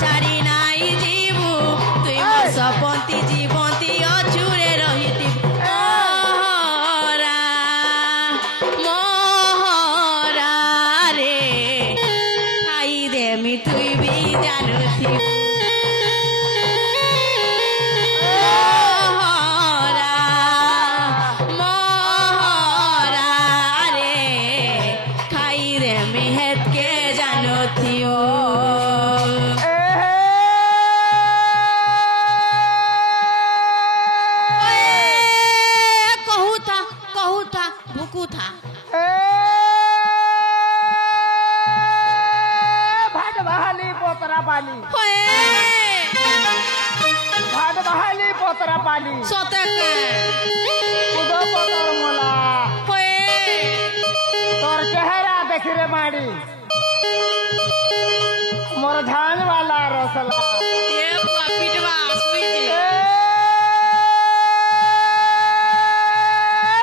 ছাড়ি নাই জীবু তুই মোর সপন্তি জীবন্তি অচুরে রহিতি মহরা মহরা রে খাই দেমি তুই বি জানুথি तोर चेहरा देख रे माड़ी मोर धान वाला रसला ये पिटवा सुई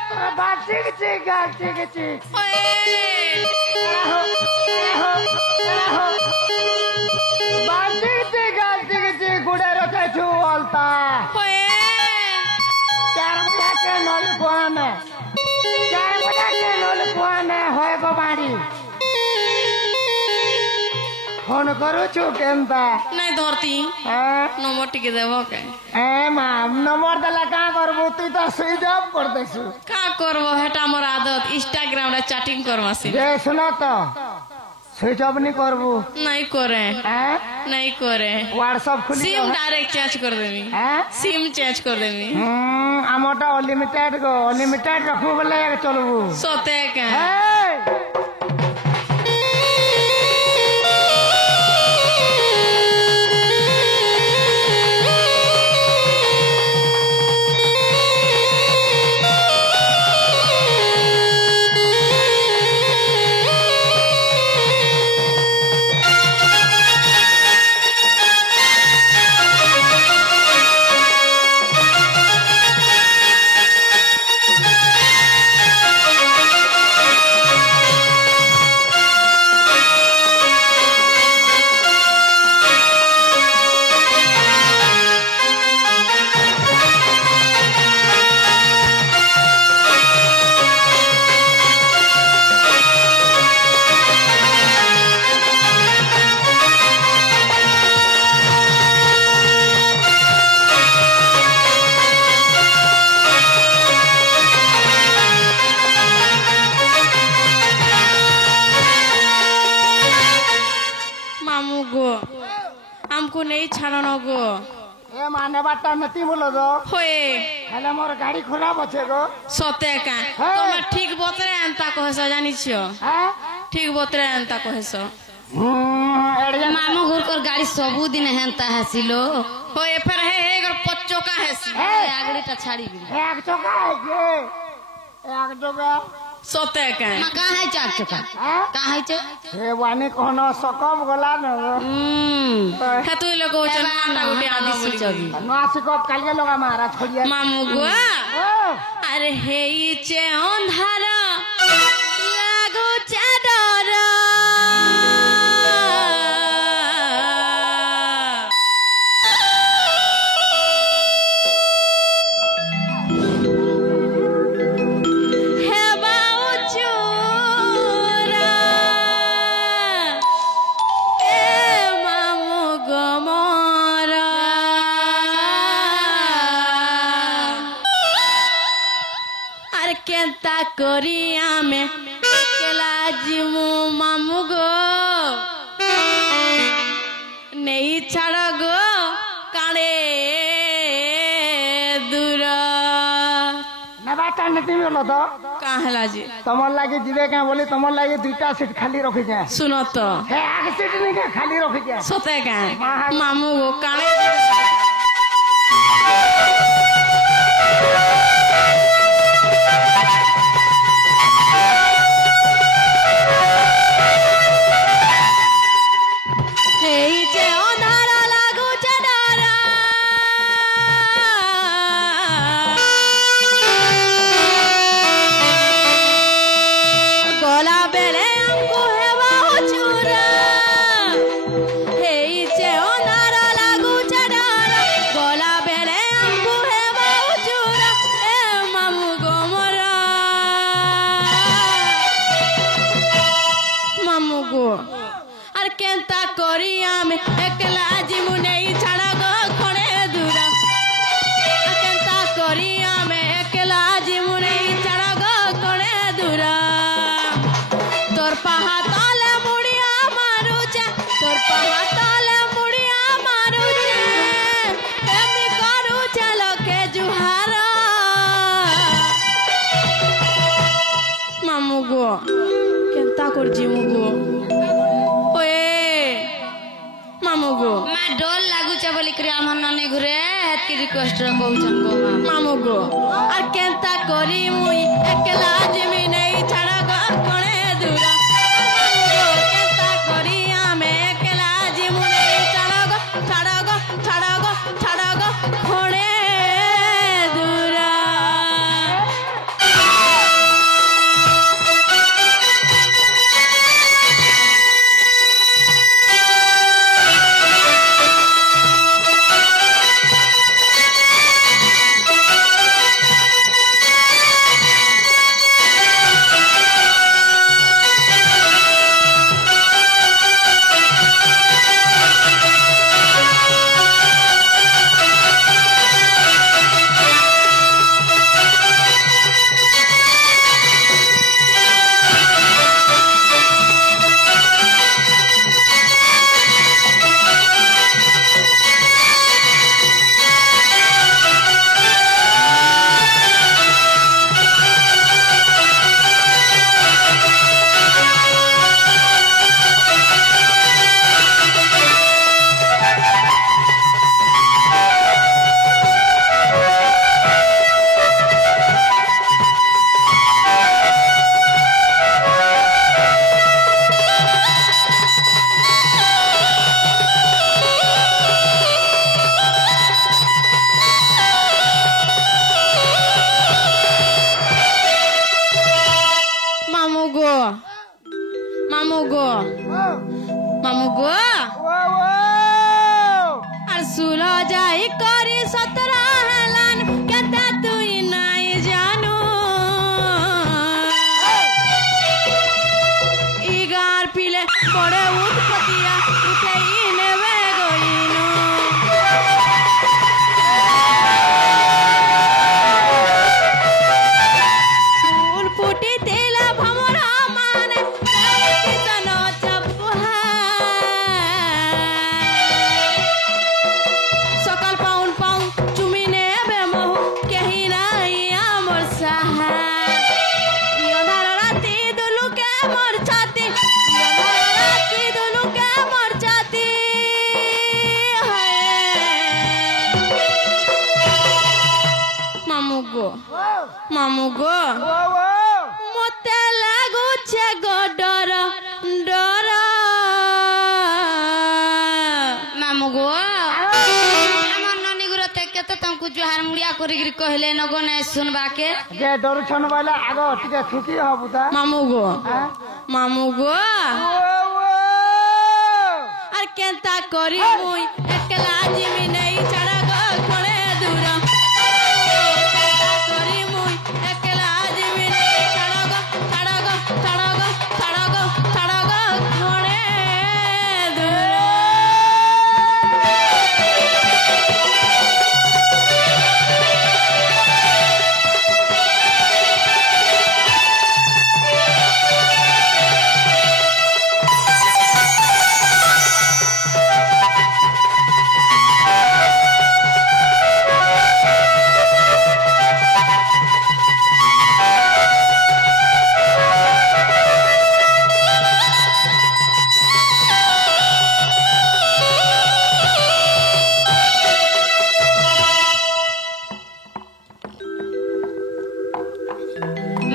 तोर बाचिक चिक चिक चिक बाचिक चिक चिक गुड़े रखे छु अलता चार बजे के नल कोने होए गो बाड़ी फोन करू छु केनता नहीं धरती नंबर टिके देबो के ए मां नंबर दला का करबो तू तो स्विच ऑफ कर देसु का करबो हेटा मोर आदत इंस्टाग्राम रे चैटिंग करवासी जे सुनो तो स्विच ऑफ नहीं करबो नहीं करे नहीं करे व्हाट्सएप खुली सिम डायरेक्ट चेंज कर देमी सिम चेंज कर देमी हमटा अनलिमिटेड रखबो बोले चलबो सोते के हमको नहीं छाड़नो गो ए माने बाटा नती बोलो गो होए हेले मोर गाड़ी खराब আছে गो सते का तुम ठीक बतरे अंता कहस जानि छियो ठीक बतरे अंता कहस मामू घर कर गाड़ी सबु दिन हेंता हसिलो होए फिर हे पच्चो का हसी आगड़ीटा छाड़ी भी एक चोका है के एक चोका सोते का मां का है चाक चोका का है छ हे वानी कोनो सकम गला न खतु लोग चन आटा गुटे आदि बोली ना सिकप कालिए लगा महाराज खोलिए मामू गो अरे हे चे अंधारा लागो चादर करी आमे केला जिमु मामू गो नहीं छाड़ गो काड़े दूर नबाटा नती बोलो तो काहला जी तमर लागे जीवे का बोली तमर लागे दुईटा सीट खाली रखी जाए सुनो तो हे आग सीट नहीं के खाली रखी जाए सोते का मामू गो काड़े Hey, ଆମେ ଏକଲା ଯିମୁ ନେଇ ଛାଡ଼ ଗୋ ଖଣେ ଦୂର କେନ୍ତା କରି ଆମେ ଏକଲା ଯିମୁ ନେଇ ଛାଡ଼ ଗୋ ଖଣେ ଦୂର তোর পাহা তলে মুড়িয়া মারুছে তোর পাহা তলে মুড়িয়া মারুছে এমনি করুছে লোকে জুহার মামু গো কেনতা করছি মুগো ওয়ে মামু গো মা ডর লাগুছে বলি করে আমার ননে ঘুরে হেতকি রিকোয়েস্ট কହୁଛন গো মা মামু গো আর কেনতা করি মুই একলা জিমি নেই ছাড়া গো কোণে দূর মামু গো কেনতা করি আমি একলা জিমু নেই ছাড়া গো কোণে দূর মামু গো আর সুলো যাই করি 17 হেলান কেতা তুই নাই জানু ইগার পিলে পড়ে উৎপতিয়া উঠেই নেবে গইনু ফুল ফুটি তেলা ভমরা মানে কিতন চপহা সকাল পাউন পাউন চুমি নেবে মহু কেহি নাই আমর সাহা ইয়ধার রাতি দুলুকে মর ছাতি ইয়ধার রাতি দুলুকে মর ছাতি মামু গো মতে লাগুছে গো ডর ডর মামু গো আমার ননি গুলো থেকে তো তোমাকে জোহার মুড়িয়া করি কহিলে নগো নাই শুনবাকে যে ডরুছন বলে আগ টিকে ছুটি হবু তা মামু গো আর কেনতা করি মুই একলা জিমি নেই ছাড়া গো কোণে দূর কেনতা করি মুই একলা জিমি নেই ছাড়া গো কোণে দূর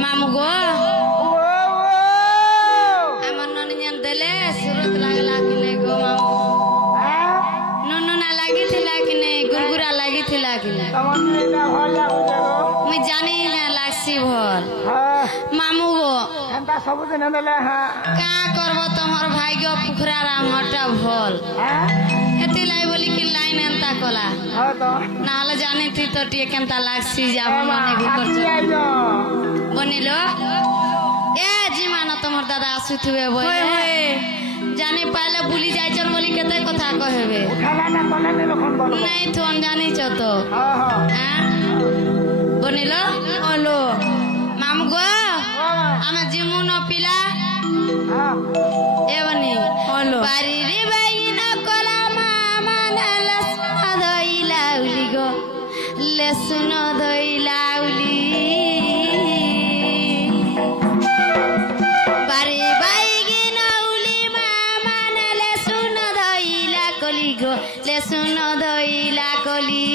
মামু গো আমার ননি জান দেলে সুরত লাগলা কি নাই গো মামু নুনু না লাগিଥିଲା কি নাই গুরগুরা লাগিଥିଲା কি নাই মুই জানি না লাগছি ভল মামু গো এন্তা সবুদিন নেলে হ্যাঁ কা করব তোমার ভাগ্য পুখরার আমারটা ভল এতি লাই বলি কি লাইন এন্তা কলা হ্যাঁ তো না হলে জানি তুই তো টিকে কেনতা লাগছি যাব মনে ভি করছ বনিলো এ জিমানা তোমার দাদা আসুথিবে বই জানি পাইলে ভুলি যাইছন বলি কেতে কথা কহেবে উঠালা না কলে নিরক্ষণ বলো নাই থন জানিছ তো হ্যাঁ হ্যাঁ হ্যাঁ বনিল হলো মামু গো আমি জিমুন পিলা হ্যাঁ এ বনি হলো বাড়িরে বাইনা কলা মামা নালাস ধইলা উলি গো লেসুন ধইলা উলি বাড়ি বাইগিনা উলি মামা লেসুন ধইলা কলি গো লেসুন ধইলা কলি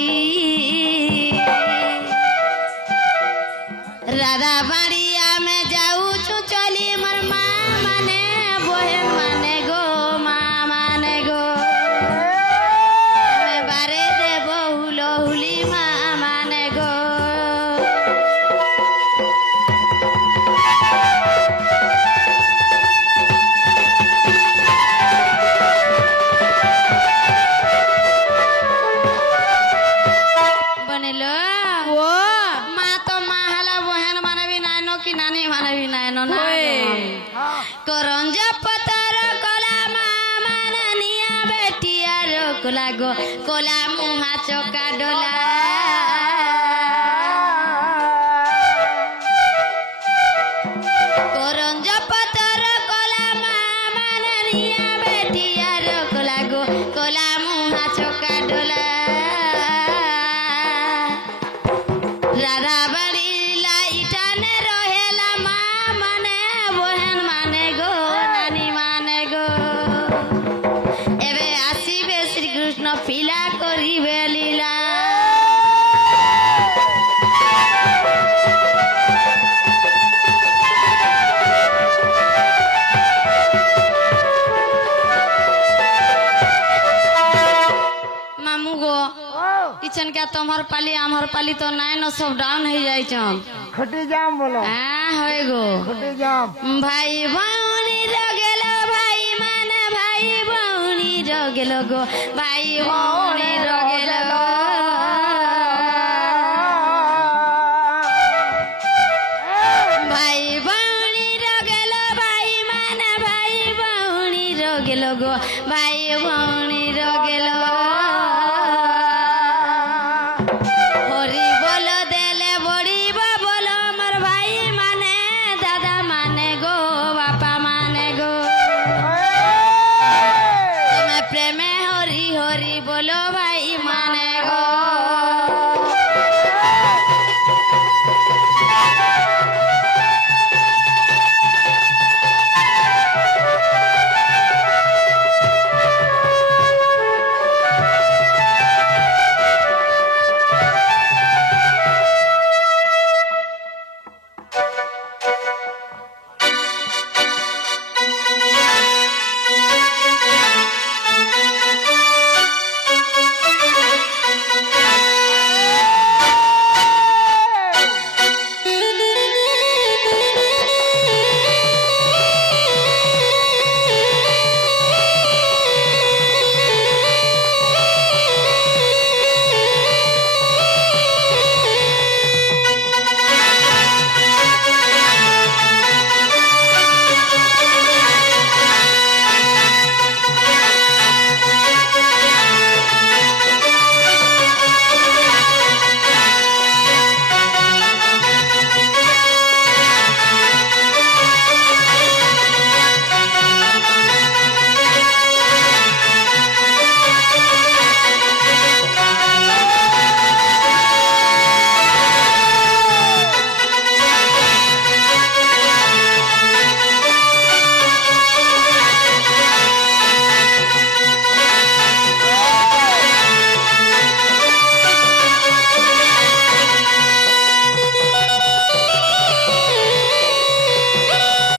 রাধা বাড়ি আমি যাউছু চলি মোর মা মানে বহেন মানে গো মা মানে গো আমি বারে দেব হুলো হুলি মা মানে গো বনিলো ও মা তো মা হালা বহেন মানে বি নাই ন কি নানি মানে বি নাই ন না ওই হ্যাঁ করঞ্জ পতর কলা মা মানে নিয়া বেটিয়ার কোলা গো কোলা মুহা চকা ডোলা করঞ্জ পতর কলা মা মানে নিয়া বেটিয়ার কোলা গো কোলা মুহা চকা ডোলা রাধা বাড়ি লাইটানে রহেলা মা মানে বহেন মানে গো নানি মানে গো এবে আসিবে শ্রীকৃষ্ণ পিলা করিবে লীলা মামু গো কিচেন কে তোমার পালি আমার পালি তো নাই ন সব ডাউন হয়ে যাইছন খুটি জাম বলো হ্যাঁ হয় গো খুটি জাম ভাই ভৌনি গেল ভাই মানে ভাই ভৌনি গেল গো ভাই ভৌনি গেল ভাই ভৌনি গেল ভাই মানে ভাই ভৌনি গেল গো ভাই ভৌনি গেল হরি বল দেলে বড়িব বল আমার ভাই মানে দাদা মানে গো বাপা মানে গো তুমি প্রেমে হরি হরি বলো ভাই মানে গো